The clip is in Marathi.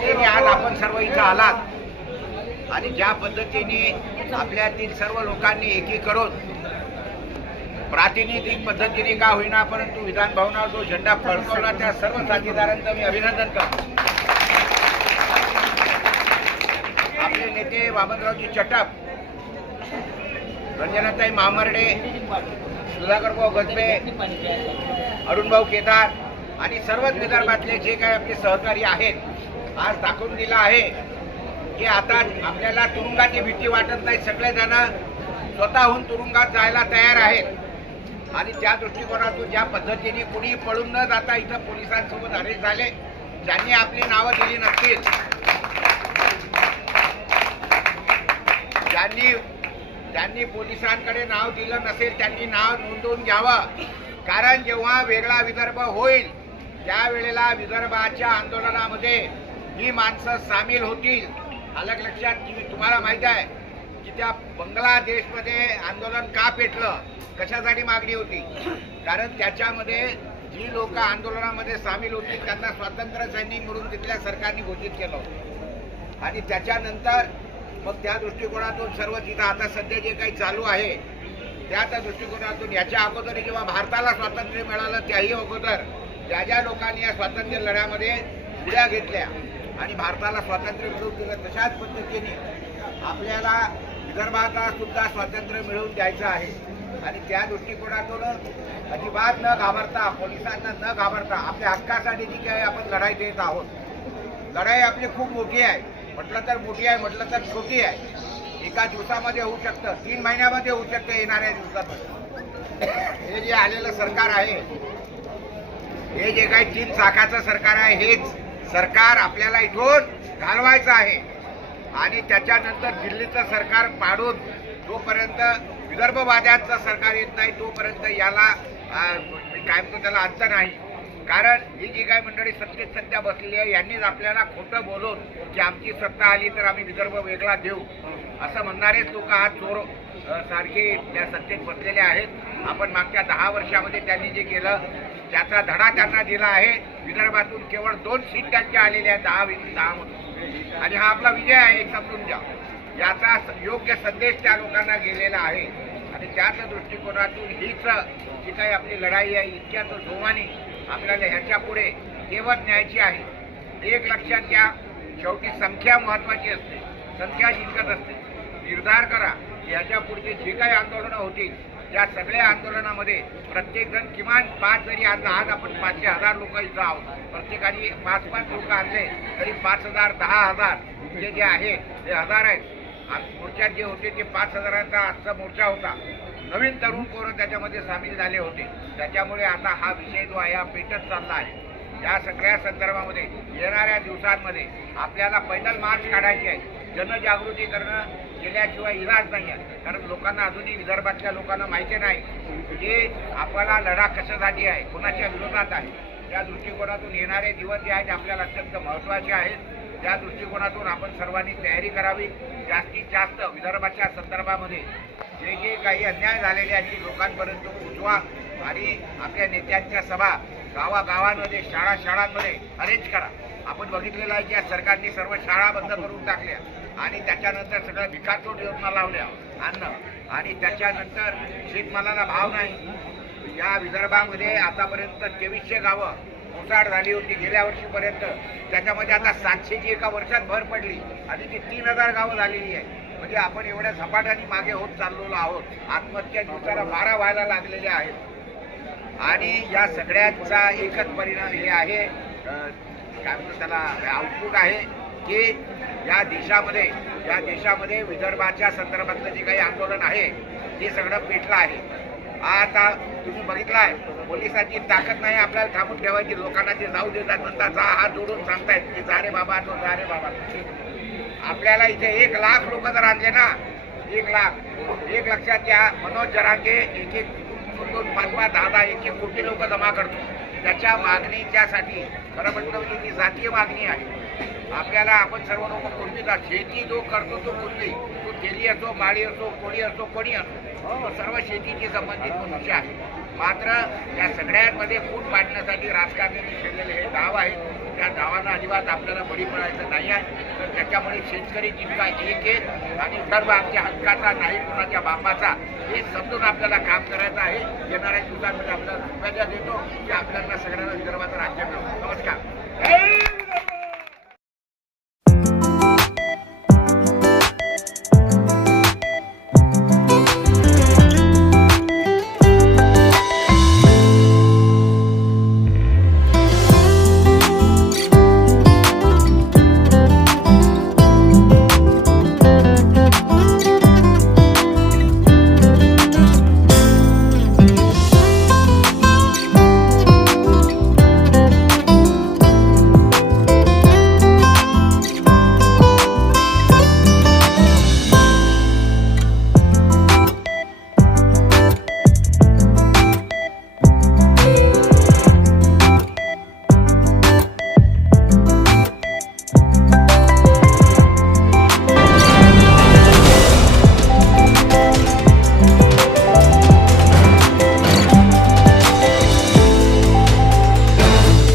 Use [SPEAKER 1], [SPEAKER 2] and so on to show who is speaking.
[SPEAKER 1] दृष्टीने आज आपण सर्व इथं आलात. आणि ज्या पद्धतीने आपल्यातील सर्व लोकांनी एकी करून प्रातिनिधिक पद्धतीने का होईना परंतु विधान भवनावर जो झेंडा फडकवला त्या सर्व साथीदारांचं मी अभिनंदन करतो. आपले नेते वामनरावजी चटप रंजनाताई मामर्डे सुधाकरभाऊ गजबे अरुणभाऊ केदार आणि सर्वच विदर्भातले जे काही आपले सहकारी आहेत आज दाखवून दिला आहे की आता आपल्याला तुरुंगाची भीती वाटत नाही. सगळेजण स्वतःहून तुरुंगात जायला तयार आहेत. आणि त्या दृष्टिकोनातून ज्या पद्धतीने कुणी पळून न जाता इथं पोलिसांसोबत अरेस्ट झाले ज्यांनी आपली नावं दिली नसतील ज्यांनी ज्यांनी पोलिसांकडे नाव दिलं नसेल त्यांनी नाव नोंदवून घ्यावं. कारण जेव्हा वेगळा विदर्भ होईल त्यावेळेला विदर्भाच्या आंदोलनामध्ये ही माणसं सामील होतील. अलग लक्षात की तुम्हाला माहीत आहे की त्या बांगलादेशमध्ये आंदोलन का पेटलं? कशासाठी मागणी होती? कारण त्याच्यामध्ये जी लोक आंदोलनामध्ये सामील होती त्यांना स्वातंत्र्य सैनिक म्हणून तिथल्या सरकारने घोषित केलं होतं. आणि त्याच्यानंतर मग त्या दृष्टिकोनातून सर्व तिथं आता सध्या जे काही चालू आहे त्या त्या दृष्टिकोनातून याच्या अगोदर जेव्हा भारताला स्वातंत्र्य मिळालं त्याही अगोदर ज्या ज्या लोकांनी या स्वातंत्र्य लढ्यामध्ये उड्या घेतल्या आणि भारताला स्वातंत्र्य मिळवून दिलं तशाच पद्धतीने आपल्याला विदर्भाला सुद्धा स्वातंत्र्य मिळवून द्यायचं आहे. आणि त्या दृष्टिकोनातून अजिबात न घाबरता पोलिसांना न घाबरता आपल्या हक्कासाठी जी काही आपण लढाई देत आहोत लढाई आपली खूप मोठी आहे. म्हटलं तर मोठी आहे म्हटलं तर छोटी आहे. एका दिवसामध्ये होऊ शकतं तीन महिन्यामध्ये होऊ शकतं येणाऱ्या दिवसामध्ये. हे जे आलेलं सरकार आहे हे जे काही तीन चाकाचं सरकार आहे हेच सरकार आपल्याला इथून घालवायचं आहे. आणि त्याच्यानंतर दिल्लीचं सरकार पाडून जोपर्यंत विदर्भवाद्यांचं सरकार येत नाही तोपर्यंत याला अं, काय म्हणतो त्याला अंत नाही. कारण ही जी काय मंडळी सत्तेत सध्या बसलेली आहे यांनीच आपल्याला खोटं बोलून की आमची सत्ता आली तर आम्ही विदर्भ वेगळा देऊ. असं म्हणणारेच लोक आज चोर सारखे त्या सत्तेत बसलेले आहेत. आपण मागच्या दहा वर्षामध्ये त्यांनी जे केलं त्याचा धडा त्यांना दिला आहे. विदर्भातून केवळ दोन सीट त्यांच्या आलेल्या आहेत दहा दहा आणि हा आपला विजय आहे समजून घ्या. याचा योग्य संदेश त्या लोकांना गेलेला आहे. आणि त्याच दृष्टिकोनातून हीच जी काही आपली लढाई आहे इतक्याच जोमाने आपल्याला ह्याच्या पुढे न्यायची आहे. एक लक्षात घ्या शेवटी संख्या महत्वाची असते. संख्या जिंकत असते. निर्धार करा याच्या पुढचे जे काही आंदोलनं होतील त्या सगळ्या आंदोलनामध्ये प्रत्येकजण किमान पाच जरी आणला आज आपण पाचशे हजार लोक इथं आहोत. प्रत्येकाने पाच पाच लोक आणले तरी पाच हजार दहा हजार जे जे आहे ते हजार आहेत. मोर्चात जे होते ते पाच हजाराचा आजचा मोर्चा होता. नवीन तरुण पोरं त्याच्यामध्ये सामील झाले होते. त्याच्यामुळे आता हा विषय जो आहे हा पेटत चालला आहे. या सगळ्या संदर्भामध्ये येणाऱ्या दिवसांमध्ये आपल्याला पैदल मार्च काढायची आहे. जनजागृती करणं केल्याशिवाय इलाज नाही आहे कारण लोकांना अजूनही विदर्भातल्या लोकांना माहिती नाही की आपला लढा कशासाठी आहे कोणाच्या विरोधात आहे. त्या दृष्टिकोनातून येणारे दिवस जे आहेत आपल्याला अत्यंत महत्त्वाचे आहेत त्या दृष्टिकोनातून आपण सर्वांनी तयारी करावी. जास्तीत जास्त विदर्भाच्या संदर्भामध्ये जे जे काही अन्याय झालेले आहेत ते लोकांपर्यंत पोचवा आणि आपल्या नेत्यांच्या सभा गावागावांमध्ये शाळा शाळांमध्ये अरेंज करा. आपण बघितलेलं आहे की या सरकारने सर्व शाळा बंद करून टाकल्या. आणि त्याच्यानंतर सगळ्या भिकारचोट योजना लावल्या. अन्न. आणि त्याच्यानंतर शेतमालाला भाव नाही. या विदर्भामध्ये आतापर्यंत तेवीसशे गावं मोसाड झाली होती गेल्या वर्षीपर्यंत. त्याच्यामध्ये आता सातशेची एका वर्षात भर पडली. आणि ती तीन हजार गावं झालेली आहे. म्हणजे आपण एवढ्या झपाट्याने मागे होत चाललेलो आहोत. आत्महत्या दिवसाला बारा व्हायला लागलेल्या आहेत. आणि या सगळ्यांचा एकच परिणाम हे आहे. काय म्हणतो त्याला आउटपुट आहे की या देशामध्ये या देशामध्ये विदर्भाच्या संदर्भातलं जे काही आंदोलन आहे ते सगळं पेटलं आहे. आता तुम्ही बघितलाय पोलिसांची ताकद नाही आपल्याला थांबून ठेवायची लोकांना ते जाऊ देतात म्हणतात जा हात जोडून सांगतायत की जा रे बाबा तो जा रे बाबा. आपल्याला इथे एक लाख लोक जर आणले ना एक लाख एक लक्षात घ्या मनोज जरांगे एक एक दोन दोन पाच पाच दहा दहा एक एक कोटी लोक जमा करतो. त्याच्या मागणीच्यासाठी खरं म्हटलं म्हणजे ती जातीय मागणी आहे. आपल्याला आपण सर्व लोक कोणतीच शेती जो करतो तो कुणबी तो तेली असो माळी असो कोळी असो कोणी असो. हो, सर्व शेतीशी संबंधित मनुष्य आहे. मात्र या सगळ्यांमध्ये फूट पाडण्यासाठी राजकारण्यांनी खेळलेले हे गाव आहे त्या गावांना अजिबात आपल्याला बळी पडायचं नाही आहे. तर त्याच्यामुळे शेतकरी जितका एक आहे आणि सर्व आमच्या हक्काचा नाही कोणाच्या बापाचा हे समजून आपल्याला काम करायचं आहे. येणाऱ्या दिवसांमध्ये आपल्याला शुभेच्छा देतो की आपल्याला सगळ्यांना विदर्भाचं राज्य मिळवतो